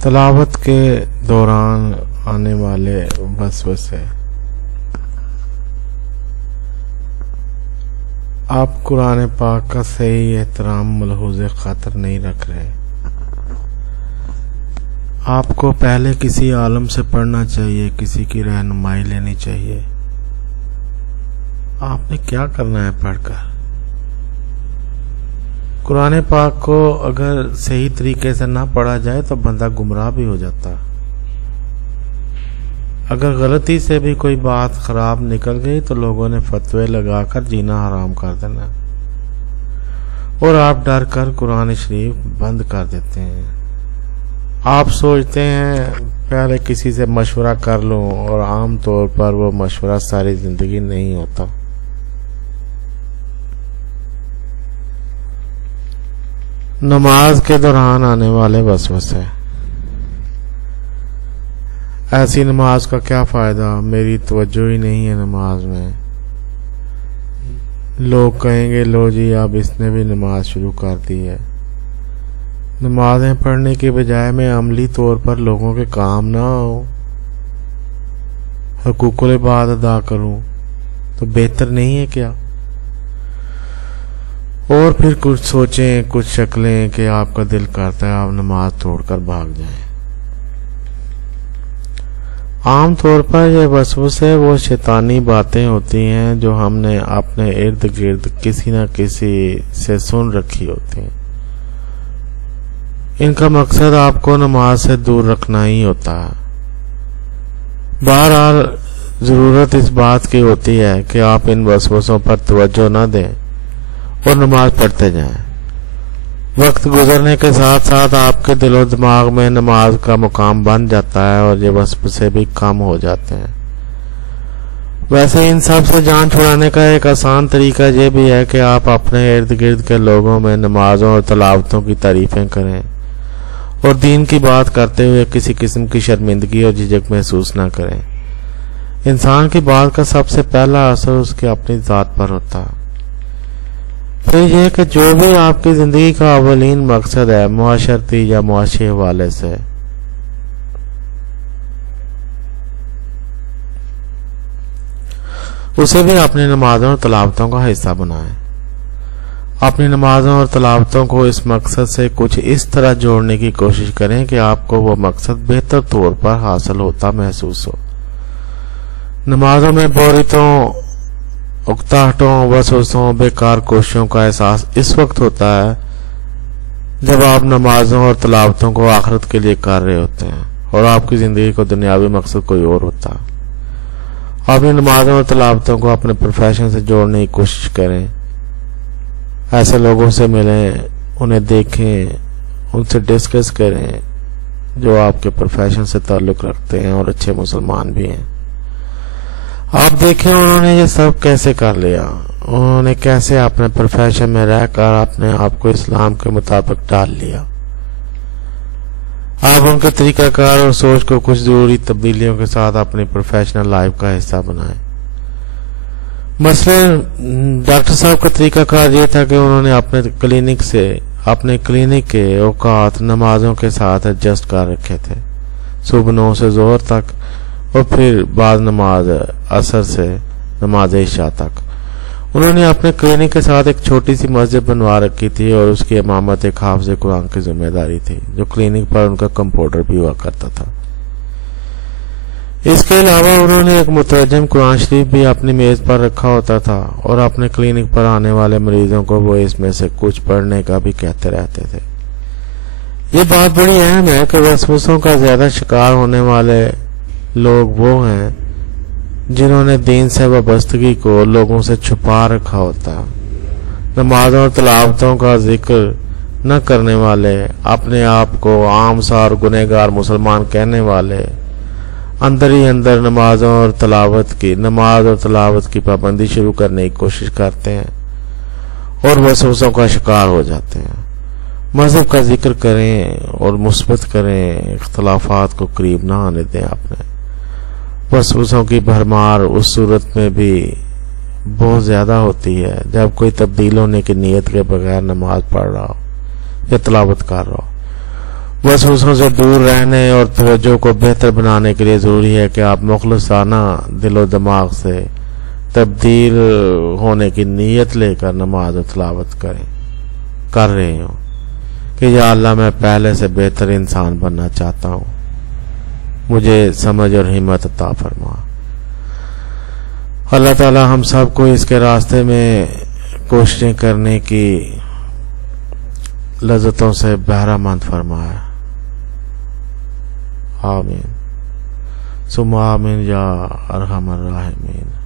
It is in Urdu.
تلاوت کے دوران آنے والے وسوسے۔ آپ قرآن پاک کا صحیح احترام ملحوظ خاطر نہیں رکھ رہے۔ آپ کو پہلے کسی عالم سے پڑھنا چاہیے، کسی کی رہنمائی لینی چاہیے۔ آپ نے کیا کرنا ہے پڑھ کر؟ قرآن پاک کو اگر صحیح طریقے سے نہ پڑھا جائے تو بندہ گمراہ بھی ہو جاتا۔ اگر غلطی سے بھی کوئی بات خراب نکل گئی تو لوگوں نے فتوے لگا کر جینا حرام کر دینا، اور آپ ڈر کر قرآن شریف بند کر دیتے ہیں۔ آپ سوچتے ہیں پہلے کسی سے مشورہ کر لوں، اور عام طور پر وہ مشورہ ساری زندگی نہیں ہوتا۔ نماز کے دوران آنے والے وسوسے۔ ایسی نماز کا کیا فائدہ، میری توجہ ہی نہیں ہے نماز میں۔ لوگ کہیں گے لو جی اب اس نے بھی نماز شروع کر دی ہے۔ نمازیں پڑھنے کے بجائے میں عملی طور پر لوگوں کے کام نہ ہوں، حقوق العباد ادا کروں تو بہتر نہیں ہے کیا؟ اور پھر کچھ سوچیں، کچھ شکلیں کہ آپ کا دل کرتا ہے آپ نماز توڑ کر بھاگ جائیں۔ عام طور پر یہ وسوسے وہ شیطانی باتیں ہوتی ہیں جو ہم نے اپنے ارد گرد کسی نہ کسی سے سن رکھی ہوتی ہیں۔ ان کا مقصد آپ کو نماز سے دور رکھنا ہی ہوتا ہے۔ بہرحال ضرورت اس بات کی ہوتی ہے کہ آپ ان وسوسوں پر توجہ نہ دیں اور نماز پڑھتے جائیں۔ وقت گزرنے کے ساتھ ساتھ آپ کے دل و دماغ میں نماز کا مقام بن جاتا ہے اور یہ وسوسے بھی کم ہو جاتے ہیں۔ ویسے ان سب سے جان چھڑانے کا ایک آسان طریقہ یہ بھی ہے کہ آپ اپنے ارد گرد کے لوگوں میں نمازوں اور تلاوتوں کی تعریفیں کریں، اور دین کی بات کرتے ہوئے کسی قسم کی شرمندگی اور جھجک محسوس نہ کریں۔ انسان کی بات کا سب سے پہلا اثر اس کی اپنی ذات پر ہوتا ہے۔ پھر یہ کہ جو بھی آپ کی زندگی کا اولین مقصد ہے، معاشرتی یا معاشی حوالے سے، اسے بھی اپنی نمازوں اور تلاوتوں کا حصہ بنائیں۔ اپنی نمازوں اور تلاوتوں کو اس مقصد سے کچھ اس طرح جوڑنے کی کوشش کریں کہ آپ کو وہ مقصد بہتر طور پر حاصل ہوتا محسوس ہو۔ نمازوں میں بوریتوں، اکتاہٹوں، وسوسوں، بیکار کوششوں کا احساس اس وقت ہوتا ہے جب آپ نمازوں اور تلاوتوں کو آخرت کے لیے کر رہے ہوتے ہیں اور آپ کی زندگی کو دنیاوی مقصد کوئی اور ہوتا ہے۔ اپنی نمازوں اور تلاوتوں کو اپنے پروفیشن سے جوڑنے کی کوشش کریں۔ ایسے لوگوں سے ملیں، انہیں دیکھیں، ان سے ڈسکس کریں جو آپ کے پروفیشن سے تعلق رکھتے ہیں اور اچھے مسلمان بھی ہیں۔ آپ دیکھیں انہوں نے یہ سب کیسے کر لیا، انہوں نے کیسے اپنے پروفیشن میں رہ کر اپنے آپ کو اسلام کے مطابق ڈال لیا۔ آپ ان کے طریقہ کار اور سوچ کو کچھ ضروری تبدیلیوں کے ساتھ اپنی پروفیشنل لائف کا حصہ بنائیں۔ مثلاً ڈاکٹر صاحب کا طریقہ کار یہ تھا کہ انہوں نے اپنے کلینک کے اوقات نمازوں کے ساتھ ایڈجسٹ کر رکھے تھے، صبح 9 سے ظہر تک، اور پھر بعد نماز عصر سے نماز عشاء تک۔ انہوں نے اپنے کلینک کے ساتھ ایک چھوٹی سی مسجد بنوا رکھی تھی اور اس کی امامت ایک حافظ قرآن کی ذمہ داری تھی جو کلینک پر ان کا کمپاؤنڈر بھی ہوا کرتا تھا۔ اس کے علاوہ انہوں نے ایک مترجم قرآن شریف بھی اپنی میز پر رکھا ہوتا تھا، اور اپنے کلینک پر آنے والے مریضوں کو وہ اس میں سے کچھ پڑھنے کا بھی کہتے رہتے تھے۔ یہ بات بڑی اہم ہے کہ وسوسوں کا زیادہ شکار ہونے والے لوگ وہ ہیں جنہوں نے دین سے وابستگی کو لوگوں سے چھپا رکھا ہوتا۔ نمازوں اور تلاوتوں کا ذکر نہ کرنے والے، اپنے آپ کو عام سا اور گنہگار مسلمان کہنے والے، اندر ہی اندر نماز اور تلاوت کی پابندی شروع کرنے کی کوشش کرتے ہیں اور وسوسوں کا شکار ہو جاتے ہیں۔ مذہب کا ذکر کریں اور مثبت کریں، اختلافات کو قریب نہ آنے دیں اپنے۔ وسوسوں کی بھرمار اس صورت میں بھی بہت زیادہ ہوتی ہے جب کوئی تبدیل ہونے کی نیت کے بغیر نماز پڑھ رہا ہو یا تلاوت کر رہا ہو۔ وسوسوں سے دور رہنے اور توجہ کو بہتر بنانے کے لیے ضروری ہے کہ آپ مخلصانہ دل و دماغ سے تبدیل ہونے کی نیت لے کر نماز و تلاوت کر رہے ہوں کہ یا اللہ میں پہلے سے بہتر انسان بننا چاہتا ہوں، مجھے سمجھ اور ہمت عطا فرما۔ اللہ تعالی ہم سب کو اس کے راستے میں کوششیں کرنے کی لذتوں سے بہرہ مند فرمائے۔ آمین ثم آمین یا ارحم الراحمین۔